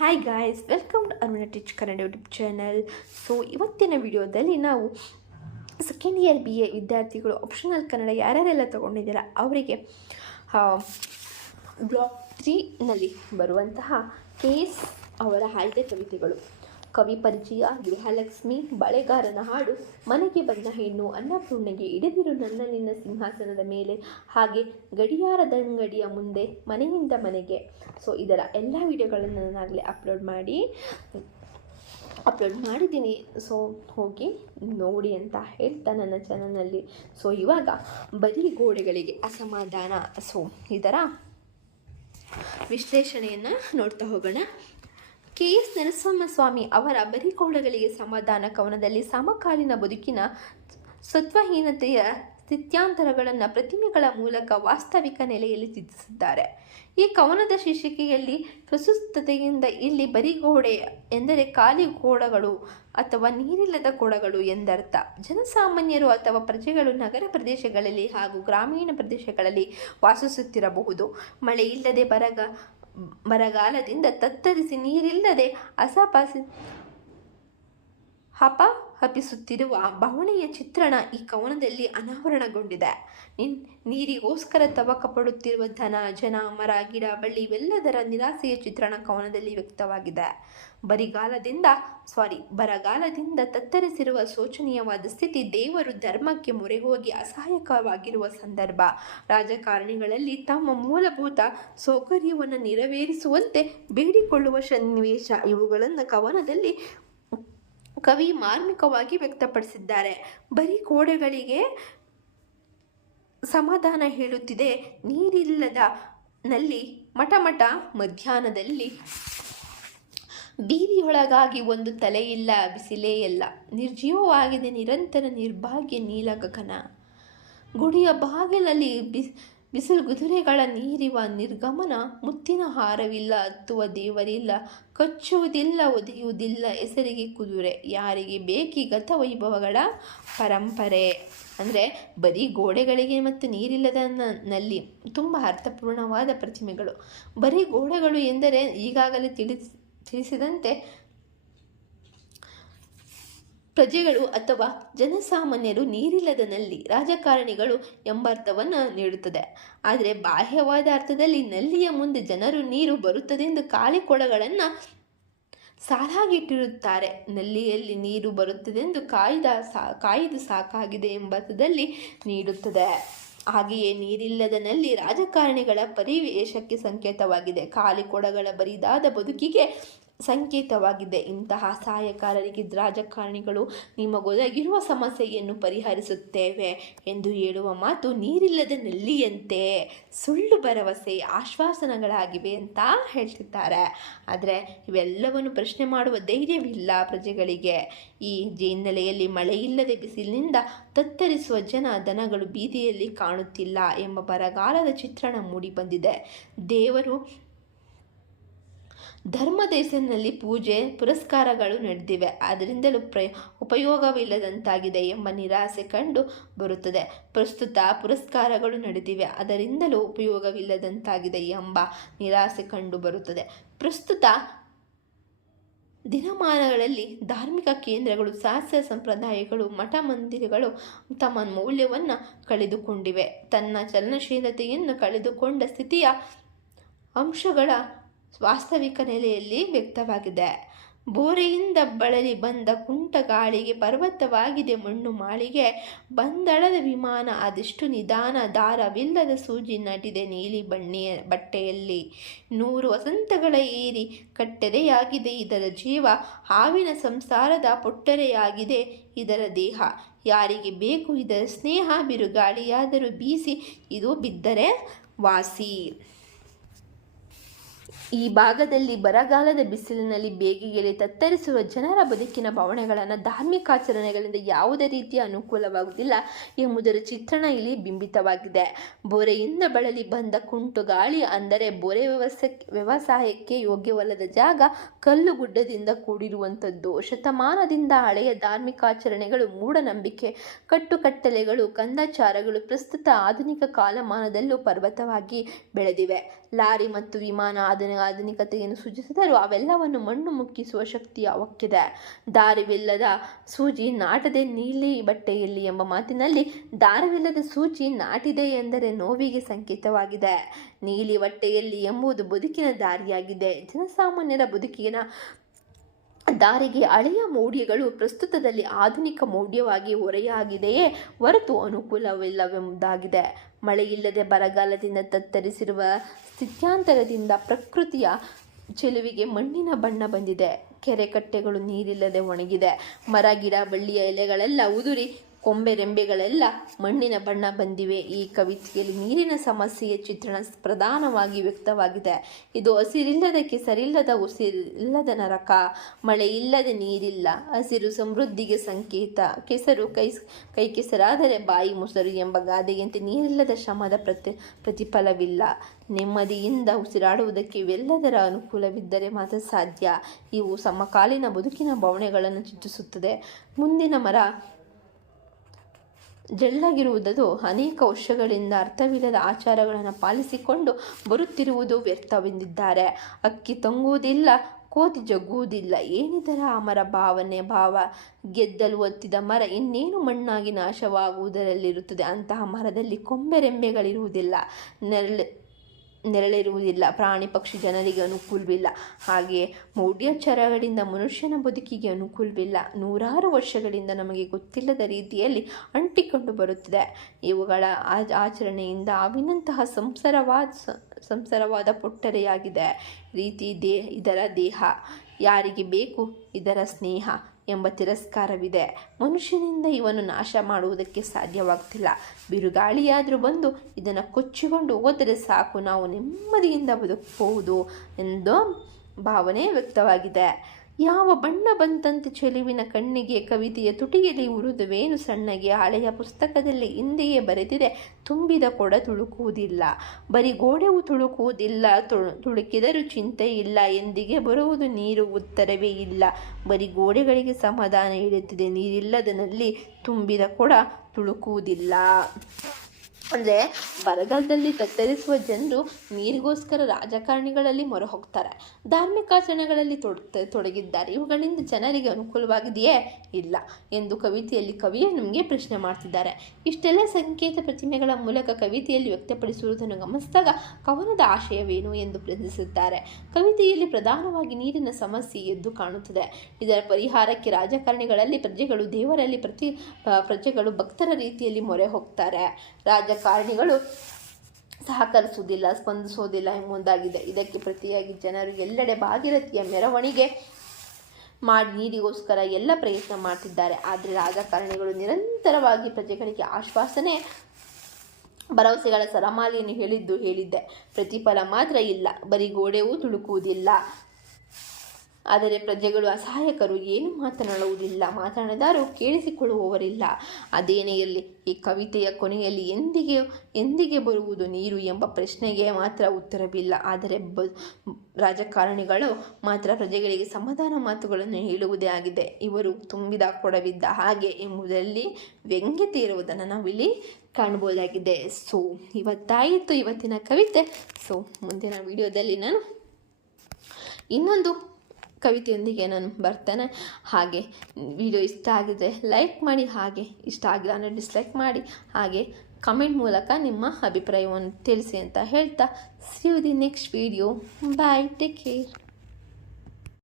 Hi guys welcome to Aruna teach Kannada YouTube channel so ಇವತ್ತಿನ ವಿಡಿಯೋದಲ್ಲಿ ನಾವು second year B A ವಿದ್ಯಾರ್ಥಿಗಳು optional Kannada ಯಾರ್ಯಾರೆಲ್ಲ ತೊಗೊಂಡಿದ್ದೀರ ಅವರಿಗೆ ಬ್ಲಾಕ್ ತ್ರೀನಲ್ಲಿ ಬರುವಂತಹ ಕೇಸ್ ಅವರ ಆಯ್ದೆ ಕವಿತೆಗಳು. ಕವಿ ಪರಿಚಯ ಗೃಹಲಕ್ಷ್ಮಿ ಬಳೆಗಾರನ ಹಾಡು ಮನೆಗೆ ಬಂದ ಹೆಣ್ಣು ಅನ್ನಪೂರ್ಣೆಗೆ ಇಡದಿರು ನನ್ನ ಸಿಂಹಾಸನದ ಮೇಲೆ. ಹಾಗೆ ಗಡಿಯಾರದಂಗಡಿಯ ಮುಂದೆ ಮನೆಯಿಂದ ಮನೆಗೆ. ಸೊ ಇದರ ಎಲ್ಲ ವಿಡಿಯೋಗಳನ್ನು ನಾನಾಗಲೇ ಅಪ್ಲೋಡ್ ಮಾಡಿ ಅಪ್ಲೋಡ್ ಮಾಡಿದ್ದೀನಿ. ಸೊ ಹೋಗಿ ನೋಡಿ ಅಂತ ಹೇಳ್ತಾ ನನ್ನ ಚಾನಲ್ನಲ್ಲಿ ಸೊ ಇವಾಗ ಬರೀ ಗೋಡೆಗಳಿಗೆ ಅಸಮಾಧಾನ. ಸೊ ಇದರ ವಿಶ್ಲೇಷಣೆಯನ್ನು ನೋಡ್ತಾ ಹೋಗೋಣ. ಕೆ ಎಸ್ ನರಸಿಂಹಸ್ವಾಮಿ ಅವರ ಬರಿಕೋಳಗಳಿಗೆ ಸಮಾಧಾನ ಕವನದಲ್ಲಿ ಸಮಕಾಲೀನ ಬದುಕಿನ ಸತ್ವಹೀನತೆಯ ಸ್ಥಿತ್ಯಾಂತರಗಳನ್ನು ಪ್ರತಿಮೆಗಳ ಮೂಲಕ ವಾಸ್ತವಿಕ ನೆಲೆಯಲ್ಲಿ ಚಿತ್ರಿಸಿದ್ದಾರೆ. ಈ ಕವನದ ಶೀರ್ಷಿಕೆಯಲ್ಲಿ ಪ್ರಸ್ತುತತೆಯಿಂದ ಇಲ್ಲಿ ಬರಿಗೋಡೆ ಎಂದರೆ ಖಾಲಿ ಗೋಡಗಳು ಅಥವಾ ನೀರಿಲ್ಲದ ಗೋಡಗಳು ಎಂದರ್ಥ. ಜನಸಾಮಾನ್ಯರು ಅಥವಾ ಪ್ರಜೆಗಳು ನಗರ ಪ್ರದೇಶಗಳಲ್ಲಿ ಹಾಗೂ ಗ್ರಾಮೀಣ ಪ್ರದೇಶಗಳಲ್ಲಿ ವಾಸಿಸುತ್ತಿರಬಹುದು. ಮಳೆ ಇಲ್ಲದೆ ಬರಗ ಬರಗಾಲದಿಂದ ತತ್ತರಿಸಿ ನೀರಿಲ್ಲದೆ ಅಸಪಾಸಿ ಹಪ ಹಪಿಸುತ್ತಿರುವ ಬವಣೆಯ ಚಿತ್ರಣ ಈ ಕವನದಲ್ಲಿ ಅನಾವರಣಗೊಂಡಿದೆ. ನಿನ್ ನೀರಿಗೋಸ್ಕರ ತವಕ ಪಡುತ್ತಿರುವ ಧನ, ಜನ, ಮರ, ಗಿಡ, ಬಳ್ಳಿ ಇವೆಲ್ಲದರ ನಿರಾಸೆಯ ಚಿತ್ರಣ ಕವನದಲ್ಲಿ ವ್ಯಕ್ತವಾಗಿದೆ. ಬರಿಗಾಲದಿಂದ ಸಾರಿ ಬರಗಾಲದಿಂದ ತತ್ತರಿಸಿರುವ ಶೋಚನೀಯವಾದ ಸ್ಥಿತಿ ದೇವರು ಧರ್ಮಕ್ಕೆ ಮೊರೆ ಹೋಗಿ ಅಸಹಾಯಕವಾಗಿರುವ ಸಂದರ್ಭ. ರಾಜಕಾರಣಿಗಳಲ್ಲಿ ತಮ್ಮ ಮೂಲಭೂತ ಸೌಕರ್ಯವನ್ನು ನೆರವೇರಿಸುವಂತೆ ಬೇಡಿಕೊಳ್ಳುವ ಸನ್ನಿವೇಶ ಇವುಗಳನ್ನು ಕವನದಲ್ಲಿ ಕವಿ ಮಾರ್ಮಿಕವಾಗಿ ವ್ಯಕ್ತಪಡಿಸಿದ್ದಾರೆ. ಬರೀ ಕೋಡೆಗಳಿಗೆ ಸಮಾಧಾನ ಹೇಳುತ್ತಿದೆ. ನೀರಿಲ್ಲದ ನಲ್ಲಿ ಮಠಮಠ ಮಧ್ಯಾಹ್ನದಲ್ಲಿ ಬೀದಿಯೊಳಗಾಗಿ ಒಂದು ತಲೆಯಿಲ್ಲ ಬಿಸಿಲೇ ಇಲ್ಲ. ನಿರ್ಜೀವವಾಗಿದೆ ನಿರಂತರ ನಿರ್ಭಾಗ್ಯ ನೀಲ ಗಗನ ಗುಡಿಯ ಬಾಗಿಲಲ್ಲಿ ಬಿಸ್ ಬಿಸಿಲು ಕುದುರೆಗಳ ನೀರಿವ ನಿರ್ಗಮನ ಮುತ್ತಿನ ಹಾರವಿಲ್ಲ, ಹತ್ತುವ ದೇವರಿಲ್ಲ, ಕಚ್ಚುವುದಿಲ್ಲ, ಒದೆಯುವುದಿಲ್ಲ ಹೆಸರಿಗೆ ಕುದುರೆ. ಯಾರಿಗೆ ಬೇಕಿ ಗತ ವೈಭವಗಳ ಪರಂಪರೆ. ಅಂದರೆ ಬರೀ ಗೋಡೆಗಳಿಗೆ ಮತ್ತು ನೀರಿಲ್ಲದ ನಲ್ಲಿ ತುಂಬ ಅರ್ಥಪೂರ್ಣವಾದ ಪ್ರತಿಮೆಗಳು. ಬರೀ ಗೋಡೆಗಳು ಎಂದರೆ ಈಗಾಗಲೇ ತಿಳಿಸ್, ತಿಳಿಸಿದಂತೆ ಪ್ರಜೆಗಳು ಅಥವಾ ಜನಸಾಮಾನ್ಯರು ನೀರಿಲ್ಲದ ನಲ್ಲಿ ರಾಜಕಾರಣಿಗಳು ಎಂಬ ಅರ್ಥವನ್ನು ನೀಡುತ್ತದೆ. ಆದರೆ ಬಾಹ್ಯವಾದ ಅರ್ಥದಲ್ಲಿ ನಲ್ಲಿಯ ಮುಂದೆ ಜನರು ನೀರು ಬರುತ್ತದೆಂದು ಖಾಲಿ ಕೊಳಗಳನ್ನು ಸಾಲಾಗಿಟ್ಟಿರುತ್ತಾರೆ. ನಲ್ಲಿಯಲ್ಲಿ ನೀರು ಬರುತ್ತದೆಂದು ಕಾಯ್ದ ಸಾ, ಕಾಯ್ದು ಸಾಕಾಗಿದೆ ಎಂಬ ಅರ್ಥದಲ್ಲಿ ನೀಡುತ್ತದೆ. ಹಾಗೆಯೇ ನೀರಿಲ್ಲದ ನಲ್ಲಿ ರಾಜಕಾರಣಿಗಳ ಪರಿವೇಶಕ್ಕೆ ಸಂಕೇತವಾಗಿದೆ. ಖಾಲಿ ಕೊಡಗಳ ಬರಿದಾದ ಬದುಕಿಗೆ ಸಂಕೇತವಾಗಿದೆ. ಇಂತಹ ಸಹಾಯಕಾರರಿಗೆ ರಾಜಕಾರಣಿಗಳು ನಿಮಗೊದಗಿರುವ ಸಮಸ್ಯೆಯನ್ನು ಪರಿಹರಿಸುತ್ತೇವೆ ಎಂದು ಹೇಳುವ ಮಾತು ನೀರಿಲ್ಲದ ನಲ್ಲಿಯಂತೆ. ಸುಳ್ಳು ಭರವಸೆ ಆಶ್ವಾಸನಗಳಾಗಿವೆ ಅಂತ ಹೇಳ್ತಿದ್ದಾರೆ. ಆದರೆ ಇವೆಲ್ಲವನ್ನು ಪ್ರಶ್ನೆ ಮಾಡುವ ಧೈರ್ಯವಿಲ್ಲ ಪ್ರಜೆಗಳಿಗೆ. ಈ ಹಿನ್ನೆಲೆಯಲ್ಲಿ ಮಳೆಯಿಲ್ಲದೆ ಬಿಸಿಲಿನಿಂದ ತತ್ತರಿಸುವ ಜನ ದನಗಳು ಬೀದಿಯಲ್ಲಿ ಕಾಣುತ್ತಿಲ್ಲ ಎಂಬ ಬರಗಾಲದ ಚಿತ್ರಣ ಮೂಡಿಬಂದಿದೆ. ದೇವರು ಧರ್ಮದೇಶನಲ್ಲಿ ಪೂಜೆ, ಪುರಸ್ಕಾರಗಳು ನಡೆದಿವೆ. ಅದರಿಂದಲೂ ಪ್ರ ಉಪಯೋಗವಿಲ್ಲದಂತಾಗಿದೆ ಎಂಬ ನಿರಾಸೆ ಕಂಡು ಬರುತ್ತದೆ. ಪ್ರಸ್ತುತ ಪುರಸ್ಕಾರಗಳು ನಡೆದಿವೆ. ಅದರಿಂದಲೂ ಉಪಯೋಗವಿಲ್ಲದಂತಾಗಿದೆ ಎಂಬ ನಿರಾಸೆ ಕಂಡು ಬರುತ್ತದೆ. ಪ್ರಸ್ತುತ ದಿನಮಾನಗಳಲ್ಲಿ ಧಾರ್ಮಿಕ ಕೇಂದ್ರಗಳು, ಶಾಸ್ತ್ರ ಸಂಪ್ರದಾಯಗಳು, ಮಠ ಮಂದಿರಗಳು ತಮ್ಮ ಮೌಲ್ಯವನ್ನು ಕಳೆದುಕೊಂಡಿವೆ. ತನ್ನ ಚಲನಶೀಲತೆಯನ್ನು ಕಳೆದುಕೊಂಡ ಸ್ಥಿತಿಯ ಅಂಶಗಳ ವಾಸ್ತವಿಕ ನೆಲೆಯಲ್ಲಿ ವ್ಯಕ್ತವಾಗಿದೆ. ಬೋರೆಯಿಂದ ಬಳಲಿ ಬಂದ ಕುಂಟ ಗಾಳಿಗೆ ಪರ್ವತವಾಗಿದೆ ಮಣ್ಣು ಮಾಳಿಗೆ. ಬಂದಳದ ವಿಮಾನ ಅದೆಷ್ಟು ನಿಧಾನ, ದಾರವಿಲ್ಲದ ಸೂಜಿ ನಟಿದೆ ನೀಲಿ ಬಣ್ಣೆಯ ಬಟ್ಟೆಯಲ್ಲಿ. ನೂರು ವಸಂತಗಳ ಏರಿ ಕಟ್ಟೆರೆಯಾಗಿದೆ ಇದರ ಜೀವ. ಹಾವಿನ ಸಂಸಾರದ ಪೊಟ್ಟರೆಯಾಗಿದೆ ಇದರ ದೇಹ. ಯಾರಿಗೆ ಬೇಕು ಇದರ ಸ್ನೇಹ, ಬಿರುಗಾಳಿಯಾದರೂ ಬೀಸಿ, ಇದು ಬಿದ್ದರೆ ವಾಸಿ. ಈ ಭಾಗದಲ್ಲಿ ಬರಗಾಲದ ಬಿಸಿಲಿನಲ್ಲಿ ಬೇಗೆಗೆರೆ ತತ್ತರಿಸುವ ಜನರ ಬದುಕಿನ ಭಾವನೆಗಳನ್ನು ಧಾರ್ಮಿಕ ಆಚರಣೆಗಳಿಂದ ಯಾವುದೇ ರೀತಿಯ ಅನುಕೂಲವಾಗುವುದಿಲ್ಲ ಎಂಬುದರ ಚಿತ್ರಣ ಇಲ್ಲಿ ಬಿಂಬಿತವಾಗಿದೆ. ಬೋರೆಯಿಂದ ಬಳಲಿ ಬಂದ ಕುಂಟು ಗಾಳಿ ಅಂದರೆ ಬೋರೆ ವ್ಯವಸ್ಥೆ, ವ್ಯವಸಾಯಕ್ಕೆ ಯೋಗ್ಯವಲ್ಲದ ಜಾಗ ಕಲ್ಲು ಗುಡ್ಡದಿಂದ ಕೂಡಿರುವಂಥದ್ದು. ಶತಮಾನದಿಂದ ಹಳೆಯ ಧಾರ್ಮಿಕ ಆಚರಣೆಗಳು ಮೂಢನಂಬಿಕೆ, ಕಟ್ಟುಕಟ್ಟಲೆಗಳು, ಕಂದಾಚಾರಗಳು ಪ್ರಸ್ತುತ ಆಧುನಿಕ ಕಾಲಮಾನದಲ್ಲೂ ಪರ್ವತವಾಗಿ ಬೆಳೆದಿವೆ. ಲಾರಿ ಮತ್ತು ವಿಮಾನ ಆಧುನಿಕ ಆಧುನಿಕತೆಯನ್ನು ಸೂಚಿಸಿದರೂ ಅವೆಲ್ಲವನ್ನು ಮಣ್ಣು ಮುಕ್ಕಿಸುವ ಶಕ್ತಿ ಅವಕ್ಕಿದೆ. ದಾರಿವಿಲ್ಲದ ಸೂಜಿ ನಾಟದೆ ನೀಲಿ ಬಟ್ಟೆಯಲ್ಲಿ ಎಂಬ ಮಾತಿನಲ್ಲಿ ದಾರವಿಲ್ಲದ ಸೂಜಿ ನಾಟಿದೆ ಎಂದರೆ ನೋವಿಗೆ ಸಂಕೇತವಾಗಿದೆ. ನೀಲಿ ಬಟ್ಟೆಯಲ್ಲಿ ಎಂಬುದು ಬದುಕಿನ ದಾರಿಯಾಗಿದೆ. ಜನಸಾಮಾನ್ಯರ ಬದುಕಿನ ದಾರಿಗೆ ಹಳೆಯ ಮೌಢ್ಯಗಳು ಪ್ರಸ್ತುತದಲ್ಲಿ ಆಧುನಿಕ ಮೌಢ್ಯವಾಗಿ ಹೊರೆಯಾಗಿದೆಯೇ ಹೊರತು ಅನುಕೂಲವಿಲ್ಲವೆಂಬುದಾಗಿದೆ. ಮಳೆಯಿಲ್ಲದೆ ಬರಗಾಲದಿಂದ ತತ್ತರಿಸಿರುವ ಸ್ಥಿತ್ಯಾಂತರದಿಂದ ಪ್ರಕೃತಿಯ ಚೆಲುವಿಗೆ ಮಣ್ಣಿನ ಬಣ್ಣ ಬಂದಿದೆ. ಕೆರೆ ಕಟ್ಟೆಗಳು ನೀರಿಲ್ಲದೆ ಒಣಗಿದೆ. ಮರ, ಗಿಡ, ಬಳ್ಳಿಯ ಎಲೆಗಳೆಲ್ಲ ಉದುರಿ ಕೊಂಬೆ ರೆಂಬೆಗಳೆಲ್ಲ ಮಣ್ಣಿನ ಬಣ್ಣ ಬಂದಿವೆ. ಈ ಕವಿತೆಯಲ್ಲಿ ನೀರಿನ ಸಮಸ್ಯೆಯ ಚಿತ್ರಣ ಪ್ರಧಾನವಾಗಿ ವ್ಯಕ್ತವಾಗಿದೆ. ಇದು ಹಸಿರಿಲ್ಲದ ಕೆಸರಿಲ್ಲದ ಉಸಿರಿಲ್ಲದ ನರಕ, ಮಳೆ ಇಲ್ಲದೆ ನೀರಿಲ್ಲ, ಹಸಿರು ಸಮೃದ್ಧಿಗೆ ಸಂಕೇತ, ಕೆಸರು ಕೈ ಕೈ ಕೆಸರಾದರೆ ಬಾಯಿ ಮೊಸರು ಎಂಬ ಗಾದೆಯಂತೆ ನೀರಿಲ್ಲದ ಶ್ರಮದ ಪ್ರತಿ, ಪ್ರತಿಫಲವಿಲ್ಲ. ನೆಮ್ಮದಿಯಿಂದ ಉಸಿರಾಡುವುದಕ್ಕೆ ಇವೆಲ್ಲದರ ಅನುಕೂಲವಿದ್ದರೆ ಮಾತ್ರ ಸಾಧ್ಯ. ಇವು ಸಮಕಾಲೀನ ಬದುಕಿನ ಭಾವನೆಗಳನ್ನು ಚಿತ್ರಿಸುತ್ತದೆ. ಮುಂದಿನ ಮರ ಜಳ್ಳಗಿರುವುದದು ಅನೇಕ ವರ್ಷಗಳಿಂದ ಅರ್ಥವಿಲ್ಲದ ಆಚಾರಗಳನ್ನು ಪಾಲಿಸಿಕೊಂಡು ಬರುತ್ತಿರುವುದು ವ್ಯರ್ಥವೆಂದಿದ್ದಾರೆ. ಅಕ್ಕಿ ತಂಗುವುದಿಲ್ಲ, ಕೋತಿ ಜಗ್ಗುವುದಿಲ್ಲ. ಏನಿದರ ಅಮರ ಭಾವನೆ? ಭಾವ ಗೆದ್ದಲು ಒತ್ತಿದ ಮರ ಇನ್ನೇನು ಮಣ್ಣಾಗಿ ನಾಶವಾಗುವುದರಲ್ಲಿರುತ್ತದೆ? ಅಂತಹ ಮರದಲ್ಲಿ ಕೊಂಬೆರೆಂಬೆಗಳಿರುವುದಿಲ್ಲ ನೆರಳು ನೆರಳಿರುವುದಿಲ್ಲ. ಪ್ರಾಣಿ ಪಕ್ಷಿ ಜನರಿಗೆ ಅನುಕೂಲವಿಲ್ಲ. ಹಾಗೆಯೇ ಮೌಢ್ಯಾಚಾರಗಳಿಂದ ಮನುಷ್ಯನ ಬದುಕಿಗೆ ಅನುಕೂಲವಿಲ್ಲ. ನೂರಾರು ವರ್ಷಗಳಿಂದ ನಮಗೆ ಗೊತ್ತಿಲ್ಲದ ರೀತಿಯಲ್ಲಿ ಅಂಟಿಕೊಂಡು ಬರುತ್ತಿದೆ. ಇವುಗಳ ಆಚ, ಆಚರಣೆಯಿಂದ ಅವಿನಂತಹ ಸಂಸಾರವಾದ ಸಂಸಾರವಾದ ಪೊಟ್ಟರೆಯಾಗಿದೆ. ರೀತಿ ದೇ, ಇದರ ದೇಹ, ಯಾರಿಗೆ ಬೇಕು ಇದರ ಸ್ನೇಹ. ಎಂಬ ತಿರಸ್ಕಾರವಿದೆ. ಮನುಷ್ಯನಿಂದ ಇವನು ನಾಶ ಮಾಡುವುದಕ್ಕೆ ಸಾಧ್ಯವಾಗ್ತಿಲ್ಲ ಬಿರುಗಾಳಿಯಾದರೂ ಬಂದು ಇದನ್ನು ಕೊಚ್ಚಿಕೊಂಡು ಹೋದರೆ ಸಾಕು, ನಾವು ನೆಮ್ಮದಿಯಿಂದ ಬದುಕಬಹುದು ಎಂದು ಭಾವನೆ ವ್ಯಕ್ತವಾಗಿದೆ. ಯಾವ ಬಣ್ಣ ಬಂತಂತೆ ಚೆಲುವಿನ ಕಣ್ಣಿಗೆ, ಕವಿತೆಯ ತುಟಿಯಲ್ಲಿ ಉರಿದುವೇನು ಸಣ್ಣಗೆ, ಹಳೆಯ ಪುಸ್ತಕದಲ್ಲಿ ಹಿಂದೆಯೇ ಬರೆದಿದೆ, ತುಂಬಿದ ಕೊಡ ತುಳುಕುವುದಿಲ್ಲ. ಬರೀ ಗೋಡೆವು ತುಳುಕುವುದಿಲ್ಲ ತುಳು ತುಳುಕಿದರೂ ಚಿಂತೆ ಇಲ್ಲ, ಎಂದಿಗೆ ಬರುವುದು ನೀರು ಉತ್ತರವೇ ಇಲ್ಲ. ಬರೀ ಗೋಡೆಗಳಿಗೆ ಸಮಾಧಾನ ಇಡುತ್ತಿದೆ ನೀರಿಲ್ಲದನಲ್ಲಿ ತುಂಬಿದ ಕೊಡ ತುಳುಕುವುದಿಲ್ಲ. ಅಂದರೆ ಬರಗಾಲದಲ್ಲಿ ತತ್ತರಿಸುವ ಜನರು ನೀರಿಗೋಸ್ಕರ ರಾಜಕಾರಣಿಗಳಲ್ಲಿ ಮೊರೆ ಹೋಗ್ತಾರೆ ಧಾರ್ಮಿಕಾಚರಣೆಗಳಲ್ಲಿ ತೊಡ್ ತೊಡಗಿದ್ದಾರೆ. ಇವುಗಳಿಂದ ಜನರಿಗೆ ಅನುಕೂಲವಾಗಿದೆಯೇ? ಇಲ್ಲ. ಎಂದು ಕವಿತೆಯಲ್ಲಿ ಕವಿಯೇ ನಮಗೆ ಪ್ರಶ್ನೆ ಮಾಡ್ತಿದ್ದಾರೆ. ಇಷ್ಟೆಲ್ಲ ಸಂಕೇತ ಪ್ರತಿಮೆಗಳ ಮೂಲಕ ಕವಿತೆಯಲ್ಲಿ ವ್ಯಕ್ತಪಡಿಸುವುದನ್ನು ಗಮನಿಸಿದಾಗ ಕವನದ ಆಶಯವೇನು ಎಂದು ಪ್ರಶ್ನಿಸುತ್ತಾರೆ. ಕವಿತೆಯಲ್ಲಿ ಪ್ರಧಾನವಾಗಿ ನೀರಿನ ಸಮಸ್ಯೆ ಎದ್ದು ಕಾಣುತ್ತದೆ. ಇದರ ಪರಿಹಾರಕ್ಕೆ ರಾಜಕಾರಣಿಗಳಲ್ಲಿ ಪ್ರಜೆಗಳು ದೇವರಲ್ಲಿ ಪ್ರತಿ, ಪ್ರಜೆಗಳು ಭಕ್ತರ ರೀತಿಯಲ್ಲಿ ಮೊರೆ ಹೋಗ್ತಾರೆ. ರಾಜಕಾರಣಿಗಳು ಸಹಕರಿಸುವುದಿಲ್ಲ, ಸ್ಪಂದಿಸುವುದಿಲ್ಲ ಎಂಬುದಾಗಿದೆ. ಇದಕ್ಕೆ ಪ್ರತಿಯಾಗಿ ಜನರು ಎಲ್ಲೆಡೆ ಭಾಗೀರಥಿಯ ಮೆರವಣಿಗೆ ಮಾಡಿ ನೀರಿಗೋಸ್ಕರ ಎಲ್ಲ ಪ್ರಯತ್ನ ಮಾಡ್ತಿದ್ದಾರೆ. ಆದರೆ ರಾಜಕಾರಣಿಗಳು ನಿರಂತರವಾಗಿ ಪ್ರಜೆಗಳಿಗೆ ಆಶ್ವಾಸನೆ, ಭರವಸೆಗಳ ಸರಮಾಲೆಯನ್ನು ಹೇಳಿದ್ದು ಹೇಳಿದ್ದೆ. ಪ್ರತಿಫಲ ಮಾತ್ರ ಇಲ್ಲ. ಬರೀ ಗೋಡೆಯೂ ತುಳುಕುವುದಿಲ್ಲ. ಆದರೆ ಪ್ರಜೆಗಳು ಅಸಹಾಯಕರು ಏನು ಮಾತನಾಡುವುದಿಲ್ಲ, ಮಾತನಾಡದಾರು ಕೇಳಿಸಿಕೊಳ್ಳುವವರಿಲ್ಲ. ಅದೇನೇ ಇರಲಿ, ಈ ಕವಿತೆಯ ಕೊನೆಯಲ್ಲಿ ಎಂದಿಗೆ ಎಂದಿಗೆ ಬರುವುದು ನೀರು ಎಂಬ ಪ್ರಶ್ನೆಗೆ ಮಾತ್ರ ಉತ್ತರವಿಲ್ಲ. ಆದರೆ ಬ, ರಾಜಕಾರಣಿಗಳು ಮಾತ್ರ ಪ್ರಜೆಗಳಿಗೆ ಸಮಾಧಾನ ಮಾತುಗಳನ್ನು ಹೇಳುವುದೇ ಆಗಿದೆ. ಇವರು ತುಂಬಿದ ಕೊಡವಿದ್ದ ಹಾಗೆ ಎಂಬುದರಲ್ಲಿ ವ್ಯಂಗ್ಯತೆ ಇರುವುದನ್ನು ನಾವಿಲ್ಲಿ ಕಾಣ್ಬೋದಾಗಿದೆ ಸೊ, ಇವತ್ತಾಯಿತು ಇವತ್ತಿನ ಕವಿತೆ. ಸೊ, ಮುಂದಿನ ವಿಡಿಯೋದಲ್ಲಿ ನಾನು ಇನ್ನೊಂದು ಕವಿತೆಯೊಂದಿಗೆ ನಾನು ಬರ್ತೇನೆ. ಹಾಗೆ ವಿಡಿಯೋ ಇಷ್ಟ ಆಗಿದರೆ ಲೈಕ್ ಮಾಡಿ, ಹಾಗೆ ಇಷ್ಟ ಆಗಿಲ್ಲ ಅಂದರೆ ಡಿಸ್ಲೈಕ್ ಮಾಡಿ, ಹಾಗೆ ಕಮೆಂಟ್ ಮೂಲಕ ನಿಮ್ಮ ಅಭಿಪ್ರಾಯವನ್ನು ತಿಳಿಸಿ ಅಂತ ಹೇಳ್ತಾ. See you the next video bye take care